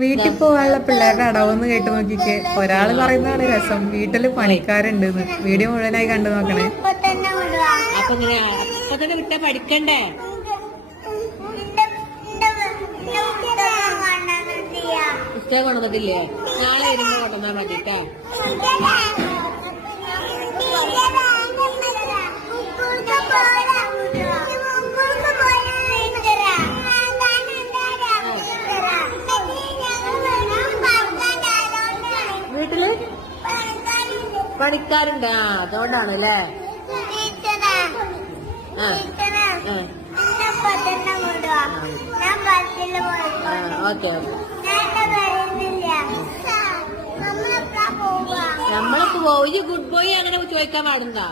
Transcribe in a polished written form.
വീട്ടിൽ പോകാനുള്ള പിള്ളേരുടെ അടവെന്ന് കേട്ട് നോക്കിക്ക്. ഒരാള് പറയുന്നതാണ് രസം, വീട്ടില് പണിക്കാരുണ്ട്. വീഡിയോ മുഴുവനായി കണ്ടു നോക്കണേ. അപ്പൊ ഇപ്പൊ തന്നെ വിട്ടാ പഠിക്കണ്ടേ? പുസ്തകം കൊണ്ടുവന്നിട്ടില്ലേ? നാളെ വരുമ്പോ കൊണ്ടുവന്നാ മതിട്ടാ. വീട്ടില് പണിക്കാരുണ്ട്. അതുകൊണ്ടാണ് അല്ലേ? ഓക്കെ നമ്മളിപ്പോ പോയി ഗുഡ് ബോയ് അങ്ങനെ ചോദിക്കാൻ പാടുണ്ടാ?